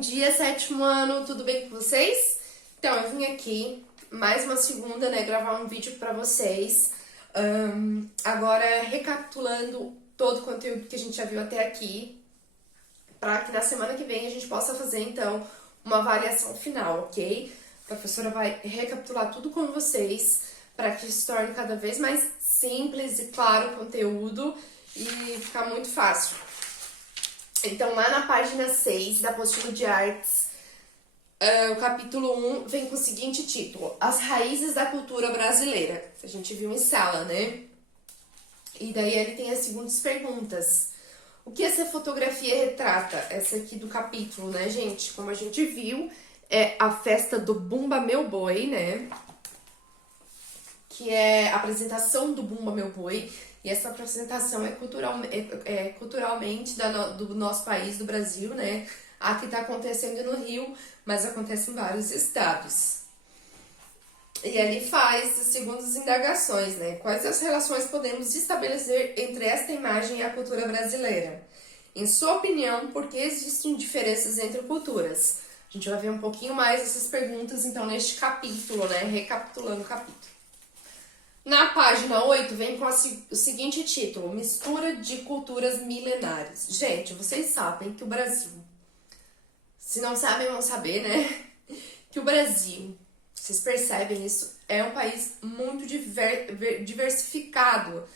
dia, sétimo ano, tudo bem com vocês? Então, eu vim aqui, mais uma segunda, né, gravar um vídeo pra vocês. Agora, recapitulando todo o conteúdo que a gente já viu até aqui, para que na semana que vem a gente possa fazer, então, uma avaliação final, ok? A professora vai recapitular tudo com vocês, para que se torne cada vez mais simples e claro o conteúdo e ficar muito fácil. Então, lá na página 6 da apostila de artes, o capítulo 1 vem com o seguinte título: As raízes da cultura brasileira. A gente viu em sala, né? E daí ele tem as seguintes perguntas. O que essa fotografia retrata? Essa aqui do capítulo, né, gente? Como a gente viu, é a festa do Bumba Meu Boi, né? Que é a apresentação do Bumba Meu Boi. E essa apresentação é culturalmente do nosso país, do Brasil, né? Aqui tá acontecendo no Rio, mas acontece em vários estados. E ali faz as segundas indagações, né? Quais as relações podemos estabelecer entre esta imagem e a cultura brasileira? Em sua opinião, por que existem diferenças entre culturas? A gente vai ver um pouquinho mais essas perguntas, então, neste capítulo, né? Recapitulando o capítulo. Na página 8 vem com o seguinte título: Mistura de culturas milenares. Gente, vocês sabem que o Brasil, se não sabem, vão saber, né? Que o Brasil, vocês percebem isso, é um país muito diversificado,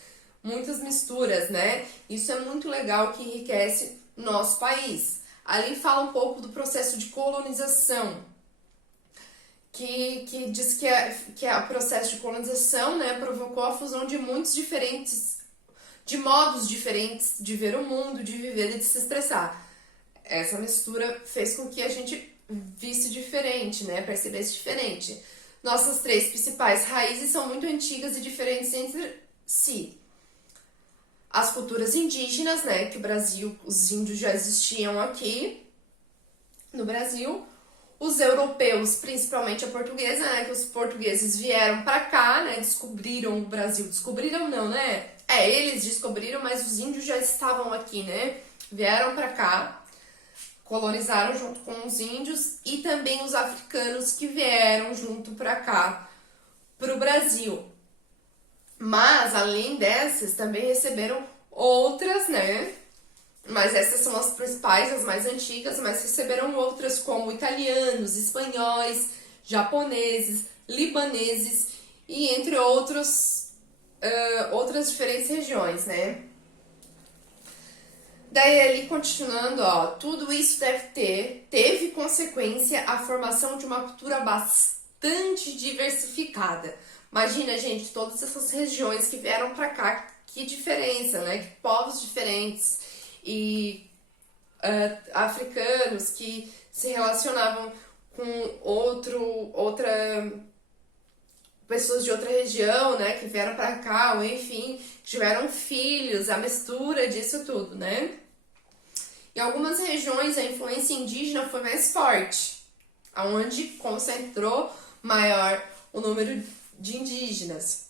muitas misturas, né? Isso é muito legal, que enriquece nosso país. Ali fala um pouco do processo de colonização, que diz que o processo de colonização, né, provocou a fusão de modos diferentes de ver o mundo, de viver e de se expressar. Essa mistura fez com que a gente visse diferente, né, percebesse diferente. Nossas três principais raízes são muito antigas e diferentes entre si. As culturas indígenas, né, que o Brasil, os índios já existiam aqui no Brasil. Os europeus, principalmente a portuguesa, né, que os portugueses vieram pra cá, né, descobriram o Brasil. Descobriram não, né? Eles descobriram, mas os índios já estavam aqui, né? Vieram pra cá, colonizaram junto com os índios, e também os africanos que vieram junto pra cá, pro Brasil. Mas, além dessas, também receberam outras, né? Mas essas são as principais, as mais antigas, mas receberam outras como italianos, espanhóis, japoneses, libaneses e entre outras diferentes regiões, né? Daí ali continuando, ó, tudo isso teve consequência a formação de uma cultura bastante diversificada. Imagina, gente, todas essas regiões que vieram pra cá, que diferença, né? Que povos diferentes. E africanos que se relacionavam com pessoas de outra região, né, que vieram para cá, ou enfim, tiveram filhos, a mistura disso tudo, né? Em algumas regiões a influência indígena foi mais forte, onde concentrou maior o número de indígenas.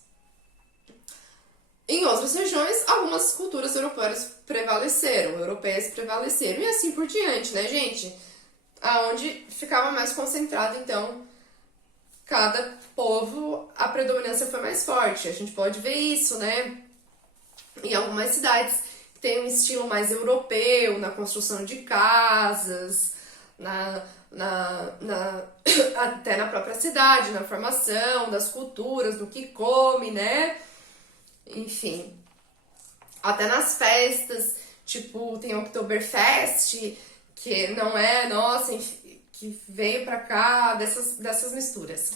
Em outras regiões, algumas culturas europeias prevaleceram, e assim por diante, né, gente? Aonde ficava mais concentrado, então, cada povo, a predominância foi mais forte. A gente pode ver isso, né? Em algumas cidades que tem um estilo mais europeu, na construção de casas, até na própria cidade, na formação das culturas, do que come, né? Enfim, até nas festas, tipo, tem o Oktoberfest, que não é nossa, enfim, que veio pra cá dessas misturas.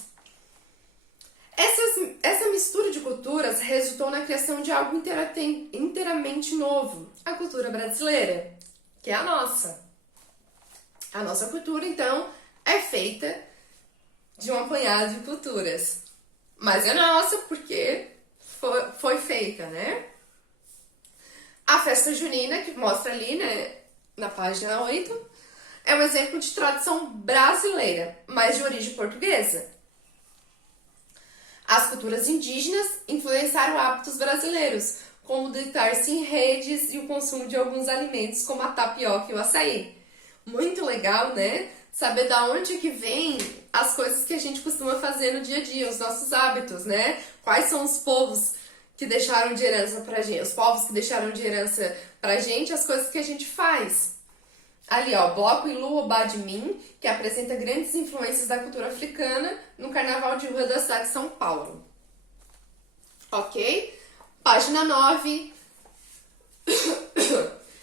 Essa mistura de culturas resultou na criação de algo inteiramente novo, a cultura brasileira, que é a nossa. A nossa cultura, então, é feita de um apanhado de culturas, mas é nossa porque foi feita, né? A festa junina, que mostra ali, né, na página 8, é um exemplo de tradição brasileira, mas de origem portuguesa. As culturas indígenas influenciaram hábitos brasileiros, como deitar-se em redes e o consumo de alguns alimentos, como a tapioca e o açaí. muito legal, né? Saber da onde que vem as coisas que a gente costuma fazer no dia a dia, os nossos hábitos, né? Quais são os povos que deixaram de herança pra gente, os povos que deixaram de herança pra gente, as coisas que a gente faz. Ali, ó, Bloco Ilu Obá de Min, que apresenta grandes influências da cultura africana no Carnaval de Rua da cidade de São Paulo. Ok? Página 9.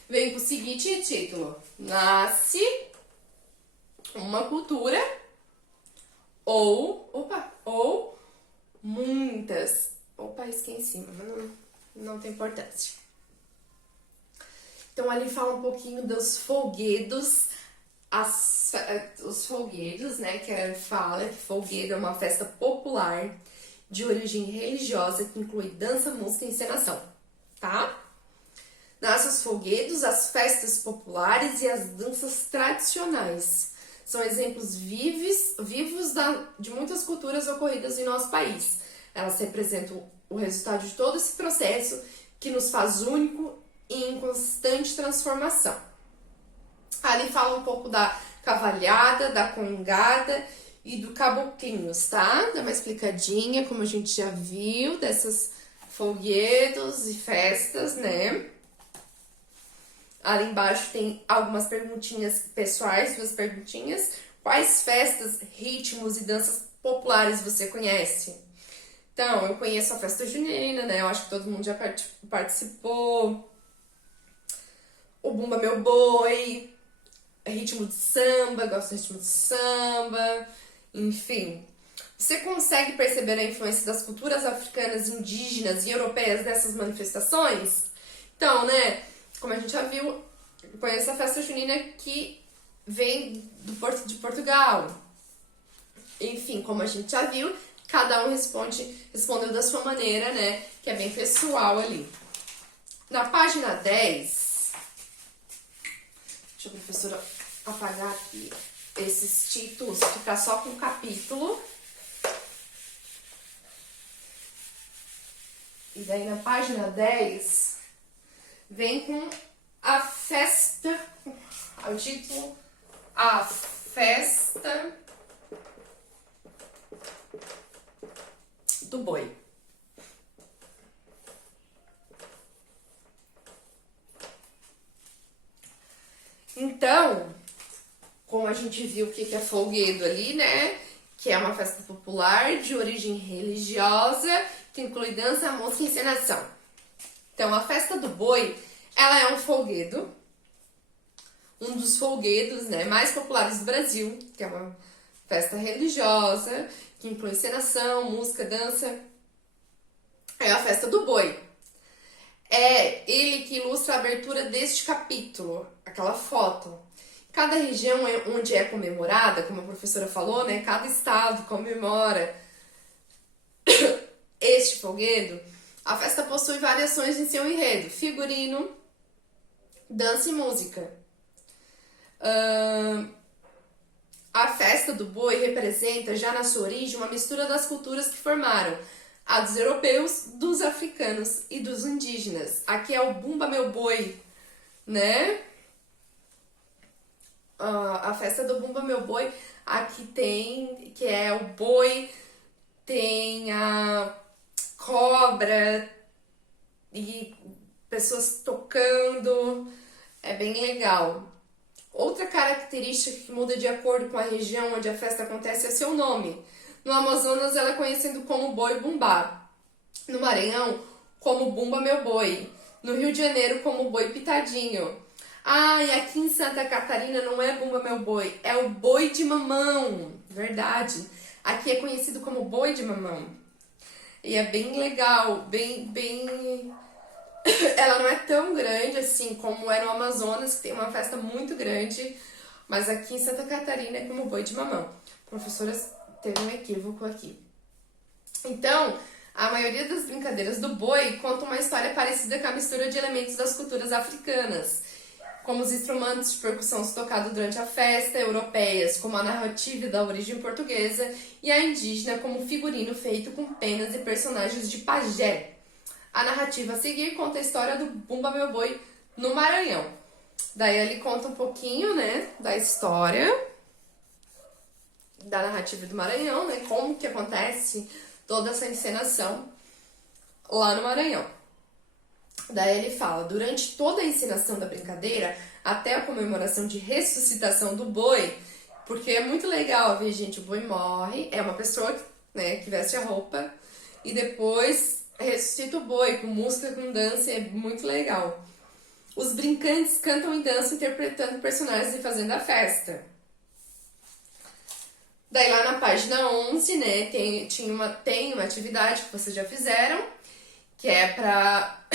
Vem com o seguinte título. Nasce uma cultura ou muitas. Opa, risquei em cima, mas não tem importância. Então, ali fala um pouquinho dos folguedos, os folguedos, né, que fala que folguedo é uma festa popular de origem religiosa que inclui dança, música e encenação, tá? Nascem os folguedos, as festas populares e as danças tradicionais. São exemplos vivos de muitas culturas ocorridas em nosso país. Elas representam o resultado de todo esse processo que nos faz único e em constante transformação. Ali fala um pouco da cavalhada, da congada e do caboclinhos, tá? Dá uma explicadinha, como a gente já viu, dessas folguedos e festas, né? Ali embaixo tem algumas perguntinhas pessoais, 2 perguntinhas. Quais festas, ritmos e danças populares você conhece? Então, eu conheço a festa junina, né? Eu acho que todo mundo já participou. O Bumba Meu Boi, ritmo de samba, gosto de ritmo de samba, enfim. Você consegue perceber a influência das culturas africanas, indígenas e europeias nessas manifestações? Então, né, como a gente já viu, eu conheço a festa junina que vem de Portugal. Enfim, como a gente já viu, cada um respondeu da sua maneira, né, que é bem pessoal ali. Na página 10... Deixa a professora apagar aqui esses títulos, ficar só com o capítulo. E daí na página 10 vem com a festa, o título, a festa do boi. Então, como a gente viu o que é folguedo ali, né? Que é uma festa popular de origem religiosa, que inclui dança, música e encenação. Então, a festa do boi, ela é um folguedo, um dos folguedos, né, mais populares do Brasil, que é uma festa religiosa, que inclui encenação, música, dança. É a festa do boi. É ele que ilustra a abertura deste capítulo, aquela foto. Cada região onde é comemorada, como a professora falou, né, cada estado comemora este folguedo. A festa possui variações em seu enredo, figurino, dança e música. A festa do boi representa, já na sua origem, uma mistura das culturas que formaram a dos europeus, dos africanos e dos indígenas. Aqui é o Bumba Meu Boi, né? A festa do Bumba Meu Boi, aqui tem, que é o boi, tem a cobra e pessoas tocando, é bem legal. Outra característica que muda de acordo com a região onde a festa acontece é seu nome. No Amazonas, ela é conhecida como Boi Bumbá. No Maranhão, como Bumba Meu Boi. No Rio de Janeiro, como Boi Pitadinho. Ah, e aqui em Santa Catarina não é Bumba Meu Boi, é o Boi de Mamão. Verdade. Aqui é conhecido como Boi de Mamão. E é bem legal, bem... Ela não é tão grande assim como é no Amazonas, que tem uma festa muito grande. Mas aqui em Santa Catarina é como Boi de Mamão. Professoras... Teve um equívoco aqui. Então, a maioria das brincadeiras do boi conta uma história parecida com a mistura de elementos das culturas africanas, como os instrumentos de percussão tocados durante a festa, europeias, como a narrativa da origem portuguesa, e a indígena, como figurino feito com penas e personagens de pajé. A narrativa a seguir conta a história do Bumba Meu Boi no Maranhão. Daí ele conta um pouquinho, né, da história, da narrativa do Maranhão, né, como que acontece toda essa encenação lá no Maranhão. Daí ele fala, durante toda a encenação da brincadeira, até a comemoração de ressuscitação do boi, porque é muito legal ver, gente, o boi morre, é uma pessoa, né, que veste a roupa, e depois ressuscita o boi, com música, com dança, é muito legal. Os brincantes cantam e dançam interpretando personagens e fazendo a festa. Daí lá na página 11, né, tem uma atividade que vocês já fizeram, que é pra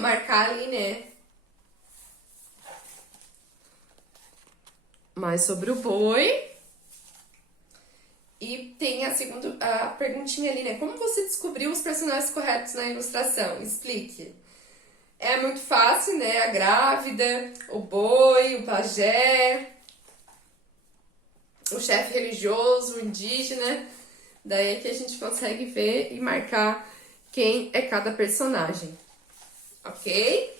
marcar ali, né, mais sobre o boi. E tem a perguntinha ali, né, como você descobriu os personagens corretos na ilustração? Explique. É muito fácil, né, a grávida, o boi, o pajé, o chefe religioso, o indígena. Daí é que a gente consegue ver e marcar quem é cada personagem, ok?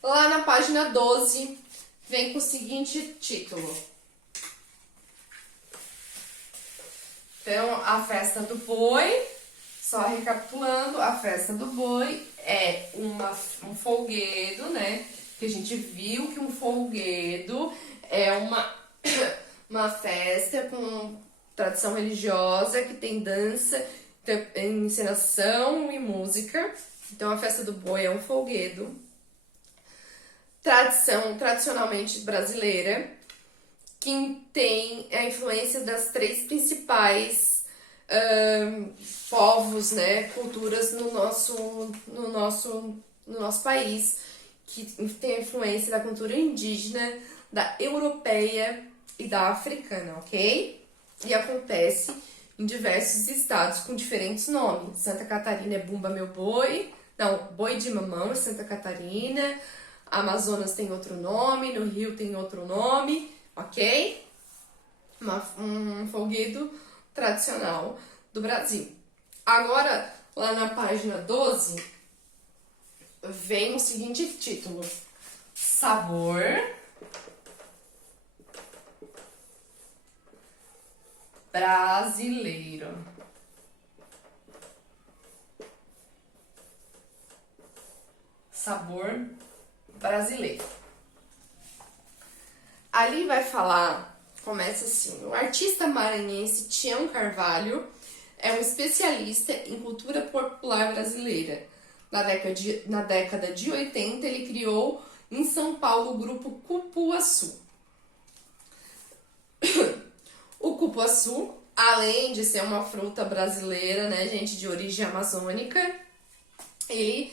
Lá na página 12, vem com o seguinte título. Então, a festa do boi, só recapitulando, a festa do boi é um folguedo, né? Que a gente viu que um folguedo é uma festa com tradição religiosa, que tem dança, encenação e música. Então, a festa do boi é um folguedo. Tradicionalmente brasileira, que tem a influência das três principais povos, né, culturas no nosso país, que tem a influência da cultura indígena, da europeia e da africana, ok? E acontece em diversos estados com diferentes nomes. Santa Catarina é Bumba Meu Boi, não, Boi de Mamão é Santa Catarina, Amazonas tem outro nome, no Rio tem outro nome, ok? Um folguedo tradicional do Brasil. Agora, lá na página 12, vem o seguinte título: Sabor brasileiro. Sabor brasileiro. Ali vai falar, começa assim: o artista maranhense Tião Carvalho é um especialista em cultura popular brasileira. Na década de 80, ele criou em São Paulo o grupo Cupuaçu. O cupuaçu, além de ser uma fruta brasileira, né, gente, de origem amazônica, ele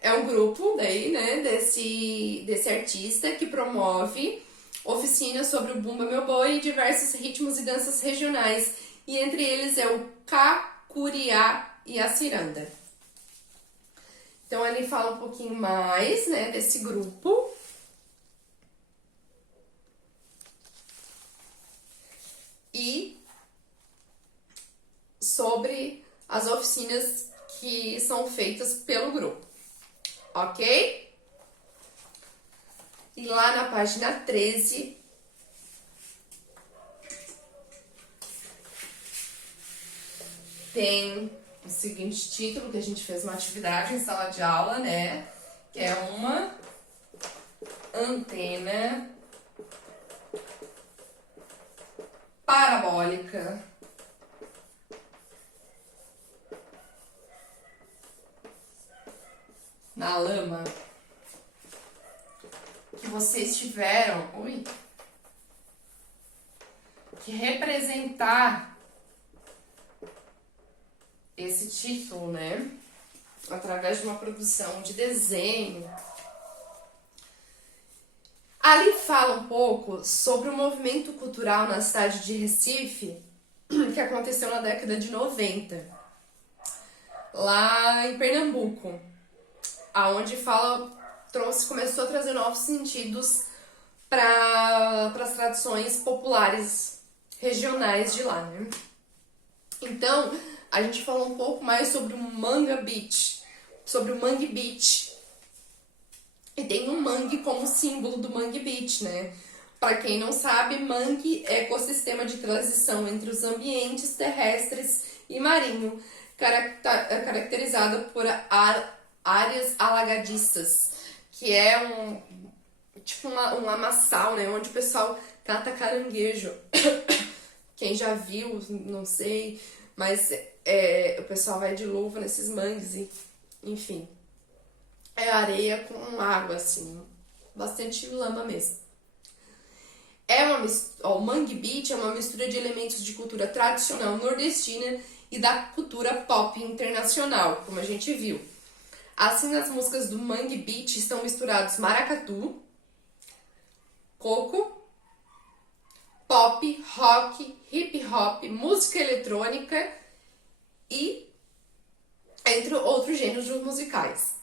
é um grupo daí, né, desse artista que promove oficinas sobre o Bumba Meu Boi e diversos ritmos e danças regionais. E entre eles é o cacuriá e a ciranda. Então ele fala um pouquinho mais, né, desse grupo. E sobre as oficinas que são feitas pelo grupo, ok? E lá na página 13, tem o seguinte título, que a gente fez uma atividade em sala de aula, né? Que é uma antena parabólica na lama que vocês tiveram que representar esse título, né? Através de uma produção de desenho. Ali fala um pouco sobre o movimento cultural na cidade de Recife, que aconteceu na década de 90, lá em Pernambuco, aonde começou a trazer novos sentidos para as tradições populares regionais de lá, né? Então, a gente falou um pouco mais sobre o Mangue Beach, E tem o mangue como símbolo do Mangue Beach, né? Para quem não sabe, mangue é ecossistema de transição entre os ambientes terrestres e marinho, caracterizado por áreas alagadiças, que é tipo um lamaçal, né? Onde o pessoal cata caranguejo. Quem já viu, não sei, mas o pessoal vai de luva nesses mangues e, enfim, é areia com água, assim, bastante lama mesmo. O Mangue Beach é uma mistura de elementos de cultura tradicional nordestina e da cultura pop internacional, como a gente viu. Assim, nas músicas do Mangue Beach estão misturados maracatu, coco, pop, rock, hip hop, música eletrônica e entre outros gêneros musicais.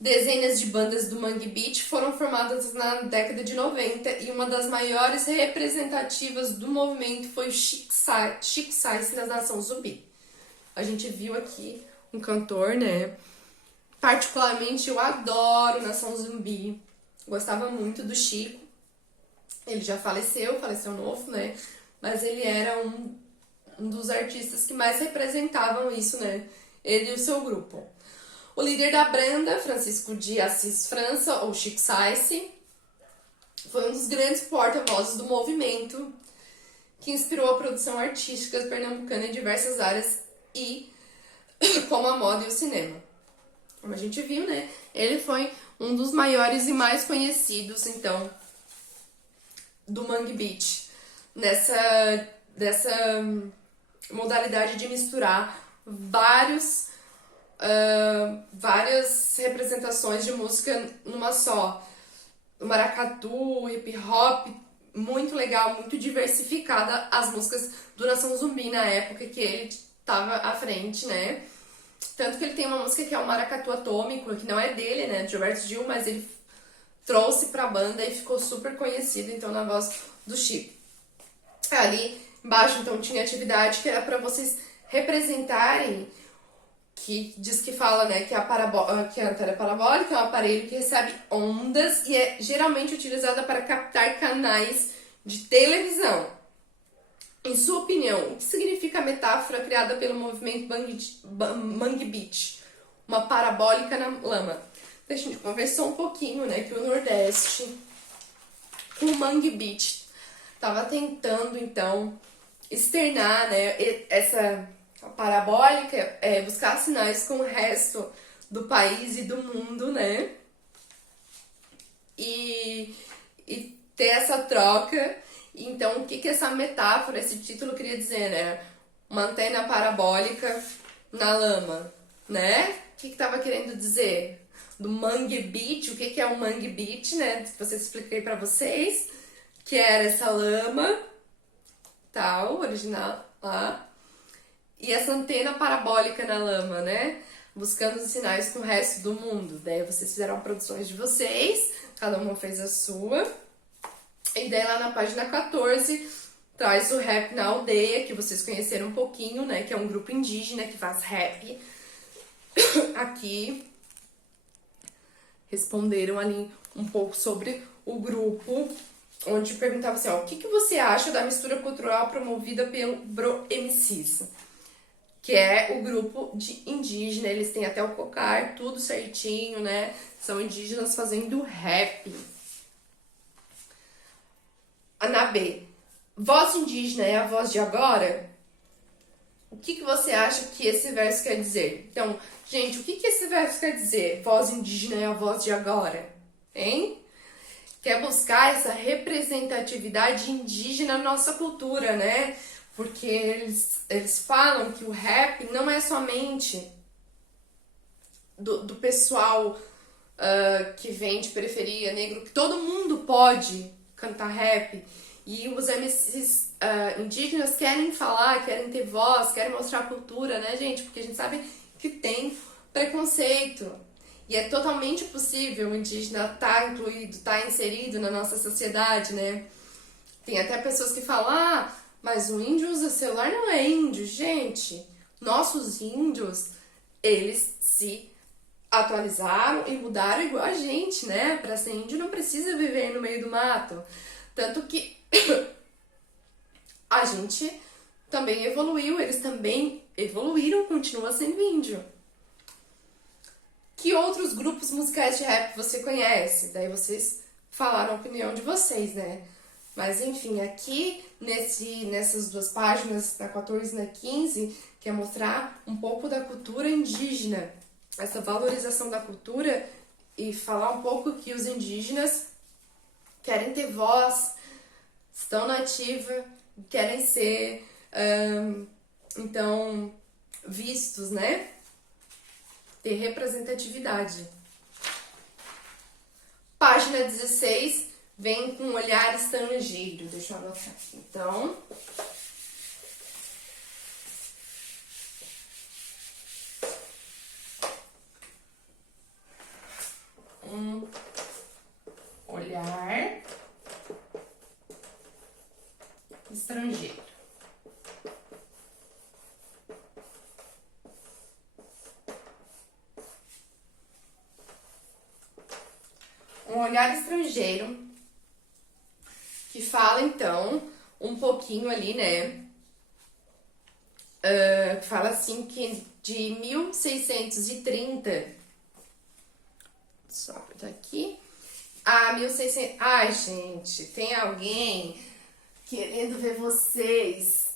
Dezenas de bandas do Mangue Beach foram formadas na década de 90 e uma das maiores representativas do movimento foi o Chic Size na Nação Zumbi. A gente viu aqui um cantor, né? Particularmente eu adoro Nação Zumbi. Gostava muito do Chico. Ele já faleceu novo, né? Mas ele era um dos artistas que mais representavam isso, né? Ele e o seu grupo. O líder da banda, Francisco de Assis França, ou Chic Size, foi um dos grandes porta-vozes do movimento que inspirou a produção artística pernambucana em diversas áreas e como a moda e o cinema. Como a gente viu, né? Ele foi um dos maiores e mais conhecidos, então, do Mangue Beach, dessa modalidade de misturar várias representações de música numa só. O maracatu, hip hop, muito legal, muito diversificada as músicas do Nação Zumbi na época que ele estava à frente, né? Tanto que ele tem uma música que é o Maracatu Atômico, que não é dele, né, de Gilberto Gil, mas ele trouxe pra banda e ficou super conhecido, então, na voz do Chico. Ali embaixo, então, tinha atividade que era pra vocês representarem, que diz que fala, né, que a antena parabólica é um aparelho que recebe ondas e é geralmente utilizada para captar canais de televisão. Em sua opinião, o que significa a metáfora criada pelo movimento Mangue Beach? Uma parabólica na lama. A gente conversou um pouquinho, né, que o Nordeste, com o Mangue Beach, estava tentando, então, externar, né, a parabólica, buscar sinais com o resto do país e do mundo, né, e ter essa troca. Então, o que essa metáfora, esse título queria dizer, né? Uma antena parabólica na lama, né? O que estava querendo dizer? Do Mangue Beach, o que é o Mangue Beach, né? Você expliquei para vocês, que era essa lama, tal, original lá, e essa antena parabólica na lama, né? Buscando os sinais com o resto do mundo. Daí vocês fizeram produções de vocês, cada uma fez a sua. E daí lá na página 14 traz o Rap na Aldeia, que vocês conheceram um pouquinho, né? Que é um grupo indígena que faz rap. Aqui responderam ali um pouco sobre o grupo, onde perguntava assim, ó, o que você acha da mistura cultural promovida pelo Bro MCs? Que é o grupo de indígena, eles têm até o cocar, tudo certinho, né? São indígenas fazendo rap. Ana B, voz indígena é a voz de agora? O que você acha que esse verso quer dizer? Então, gente, o que esse verso quer dizer? Voz indígena é a voz de agora? Hein? Quer buscar essa representatividade indígena na nossa cultura, né? Porque eles falam que o rap não é somente do pessoal que vem de periferia, negro, que todo mundo pode cantar rap, e os MCs indígenas querem falar, querem ter voz, querem mostrar a cultura, né, gente? Porque a gente sabe que tem preconceito, e é totalmente possível o indígena estar incluído, estar inserido na nossa sociedade, né? Tem até pessoas que falam, mas o índio usa celular, não é índio, gente. Nossos índios, eles se atualizaram e mudaram igual a gente, né? Para ser índio não precisa viver no meio do mato. Tanto que a gente também evoluiu, eles também evoluíram, continua sendo índio. Que outros grupos musicais de rap você conhece? Daí vocês falaram a opinião de vocês, né? Mas enfim, aqui nessas duas páginas, na 14 e na 15, quer mostrar um pouco da cultura indígena, essa valorização da cultura e falar um pouco que os indígenas querem ter voz, estão na ativa, querem ser, então, vistos, né? Ter representatividade. Página 16 vem com um olhar estrangeiro. Deixa eu anotar aqui. Então, um olhar estrangeiro. Um olhar estrangeiro que fala então um pouquinho ali, né? Fala assim que de 1630, só botar aqui, a 1600. Ai, gente, tem alguém querendo ver vocês,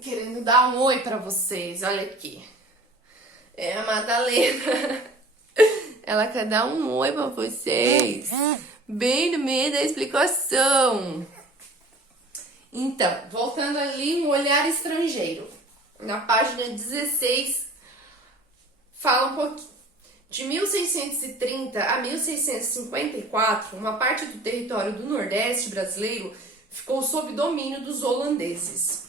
querendo dar um oi pra vocês. Olha aqui, é a Madalena. Ela quer dar um oi pra vocês, bem no meio da explicação. Então, voltando ali, um olhar estrangeiro. Na página 16, fala um pouquinho. De 1630 a 1654, uma parte do território do Nordeste brasileiro ficou sob domínio dos holandeses.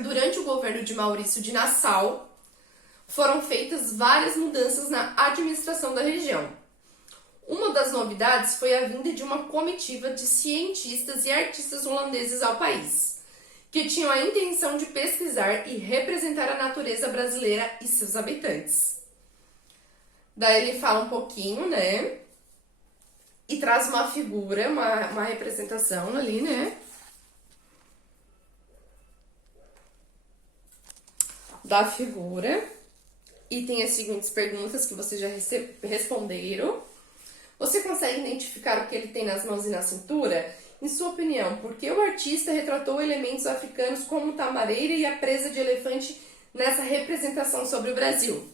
Durante o governo de Maurício de Nassau, foram feitas várias mudanças na administração da região. Uma das novidades foi a vinda de uma comitiva de cientistas e artistas holandeses ao país, que tinham a intenção de pesquisar e representar a natureza brasileira e seus habitantes. Daí ele fala um pouquinho, né? E traz uma figura, uma representação ali, né? Da figura. E tem as seguintes perguntas que vocês já responderam. Você consegue identificar o que ele tem nas mãos e na cintura? Em sua opinião, por que o artista retratou elementos africanos como tamareira e a presa de elefante nessa representação sobre o Brasil?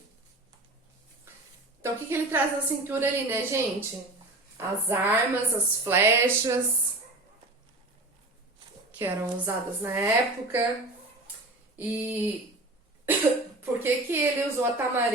Então, o que ele traz na cintura ali, né, gente? As armas, as flechas que eram usadas na época. E por que ele usou a tamareira?